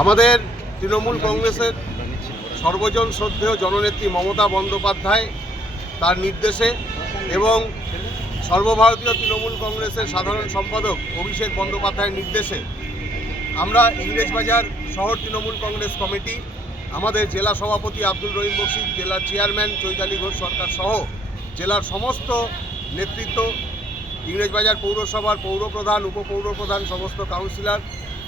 আমাদের তৃণমূল কংগ্রেসের সর্বজন শ্রদ্ধেয় জননেত্রী মমতা বন্দ্যোপাধ্যায় তার নির্দেশে এবং সর্বভারতীয় তৃণমূল কংগ্রেসের সাধারণ সম্পাদক অভিষেক বন্দ্যোপাধ্যায়ের নির্দেশে আমরা ইংরেজবাজার শহর তৃণমূল কংগ্রেস কমিটি, আমাদের জেলা সভাপতি আব্দুল রহিম বক্সি জেলার চেয়ারম্যান চৈতালি ঘোষ সরকার সহ জেলার সমস্ত নেতৃত্ব ইংরেজবাজার পৌরসভার পৌরপ্রধান, উপপৌরপ্রধান, সমস্ত কাউন্সিলর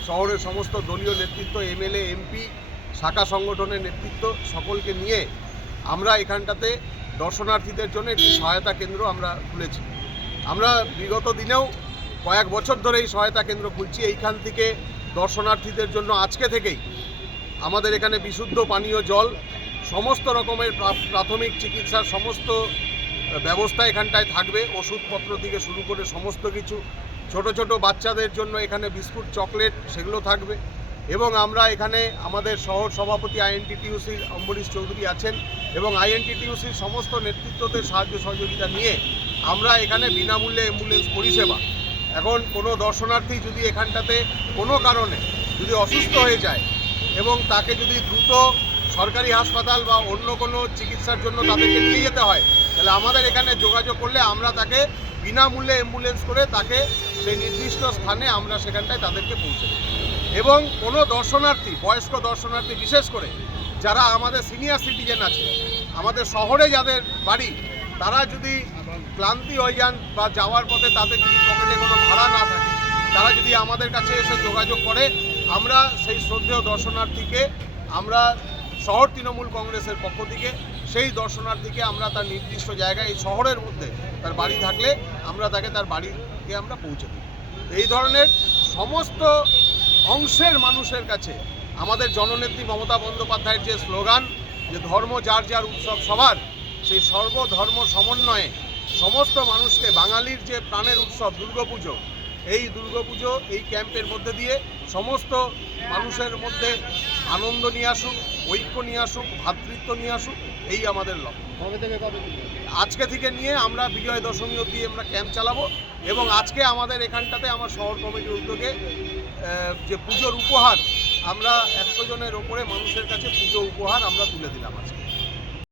শহরের সমস্ত দলীয় নেতৃত্ব, এমএলএ, এমপি, শাখা সংগঠনের নেতৃত্ব সকলকে নিয়ে আমরা এখানটাতে দর্শনার্থীদের জন্য একটি সহায়তা কেন্দ্র আমরা খুলেছি। আমরা বিগত দিনেও কয়েক বছর ধরে এই সহায়তা কেন্দ্র খুলছি। এইখান থেকে দর্শনার্থীদের জন্য আজকে থেকেই আমাদের এখানে বিশুদ্ধ পানীয় জল, সমস্ত রকমের প্রা- প্রাথমিক চিকিৎসার সমস্ত ব্যবস্থা এখানটায় থাকবে। ওষুধপত্র থেকে শুরু করে সমস্ত কিছু ছোট ছোট বাচ্চাদের জন্য এখানে বিস্কুট, চকলেট সেগুলো থাকবে। এবং আমরা এখানে আমাদের শহর সভাপতি আইএনটিটিউসির অম্বরীশ চৌধুরী আছেন এবং আইএনটিটিউসির সমস্ত নেতৃত্বদের সাহায্য সহযোগিতা নিয়ে আমরা এখানে বিনামূল্যে অ্যাম্বুলেন্স পরিষেবা। এখন কোনো দর্শনার্থী যদি এখানটাতে কোনো কারণে যদি অসুস্থ হয়ে যায় এবং তাকে যদি দ্রুত সরকারি হাসপাতাল বা অন্য কোনো চিকিৎসার জন্য তাদেরকে নিয়ে যেতে হয়, তাহলে আমাদের এখানে যোগাযোগ করলে আমরা তাকে বিনামূল্যে অ্যাম্বুলেন্স করে তাকে সেই নির্দিষ্ট স্থানে আমরা সেখানটায় তাদেরকে পৌঁছে দেব এবং কোনো দর্শনার্থী, বয়স্ক দর্শনার্থী বিশেষ করে, যারা আমাদের সিনিয়র সিটিজেন আছে, আমাদের শহরে যাদের বাড়ি, তারা যদি ক্লান্তি হয়ে যান বা যাওয়ার পথে তাদের যদি পকেটে কোনো ভাড়া না থাকে, তারা যদি আমাদের কাছে এসে যোগাযোগ করে, আমরা সেই শ্রদ্ধেয় দর্শনার্থীকে, আমরা শহর তৃণমূল কংগ্রেসের পক্ষ থেকে সেই দর্শনার্থীকে আমরা তার নির্দিষ্ট জায়গায়, এই শহরের মধ্যে তার বাড়ি থাকলে আমরা তাকে তার বাড়িতে আমরা পৌঁছে দিই। এই ধরনের সমস্ত অংশের মানুষের কাছে আমাদের জননেত্রী মমতা বন্দ্যোপাধ্যায়ের যে স্লোগান, যে ধর্ম যার যার উৎসব সবার, সেই সর্বধর্ম সমন্বয়ে সমস্ত মানুষকে বাঙালির যে প্রাণের উৎসব দুর্গাপুজো, এই দুর্গাপুজো এই ক্যাম্পের মধ্যে দিয়ে সমস্ত মানুষের মধ্যে আনন্দ নিয়ে আসুক ঐক্য নিয়ে আসুক ভ্রাতৃত্ব নিয়ে আসুক এই আমাদের লক্ষ্য। কবে থেকে কবে আজকে থেকে নিয়ে আমরা বিজয় দশমী অব্দি আমরা ক্যাম্প চালাবো এবং আজকে আমাদের এখানটাতে আমার শহর কমিটির উদ্যোগে যে পুজোর উপহার আমরা একশো জনের ওপরে মানুষের কাছে পুজো উপহার আমরা তুলে দিলাম আজকে।